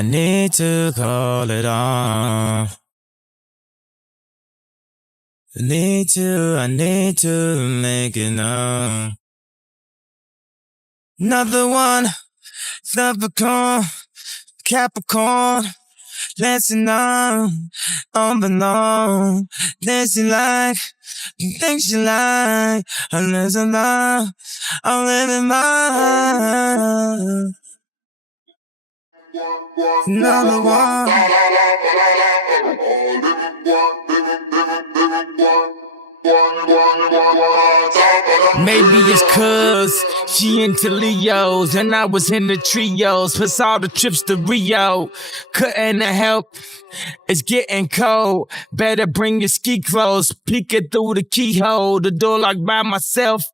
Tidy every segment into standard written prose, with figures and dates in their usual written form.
I need to call it off. I need to make it known. Another one, Capricorn, Capricorn, dancing on, unbeknown, dancing like, things you like, unless I'm not, I'm living my, another one. Maybe it's cause she into Leos and I was in the trios, plus all the trips to Rio. Couldn't help, it's getting cold. Better bring your ski clothes, peeking through the keyhole, the door locked by myself.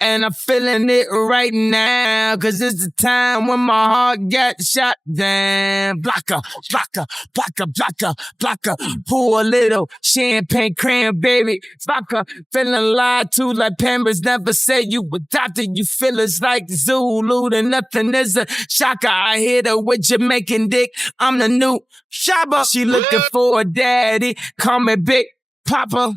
And I'm feeling it right now, cause it's the time when my heart got shot down. Blocka, blocka, blocka, blocka, blocka. Pour a little champagne, cranberry, vodka. Feeling lied to like parents never said you adopted. You feel it's like Zulu, then nothing is a Shaka. I hit her with Jamaican dick. I'm the new Shaka. She looking for a daddy, call me Big Papa.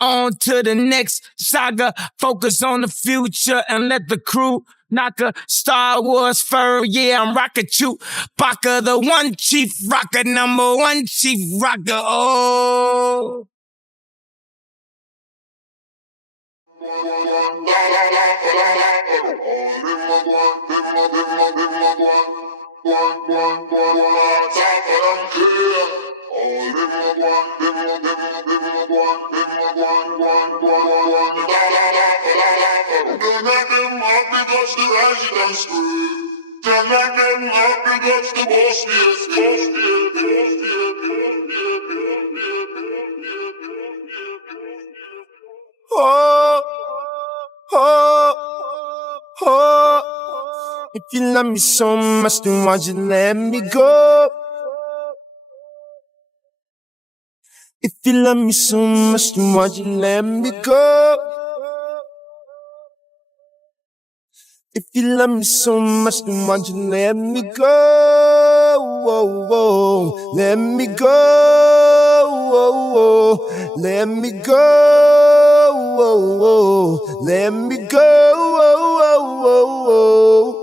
On to the next saga, focus on the future and let the crew knock a Star Wars fur. Yeah, I'm rockin' you, Baka, the one chief rocker, number one chief rocker. Oh. Oh, oh, oh. If you love me so much, then why'd you let me go? If you love me so much, then why'd you let me go? If you love me so much, then why'd you let me go? Whoa, whoa. Let me go. Whoa, whoa. Let me go. Whoa, whoa. Let me go. Whoa, whoa, whoa.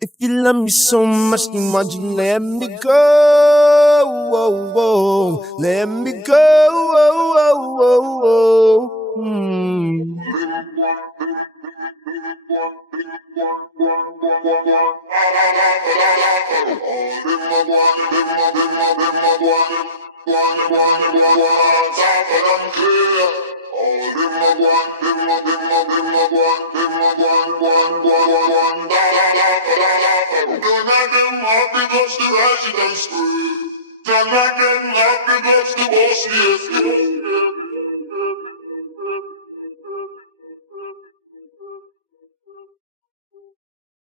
If you love me so much, then why'd you let me go? Whoa, whoa. Let me go. Whoa, whoa, whoa. Don't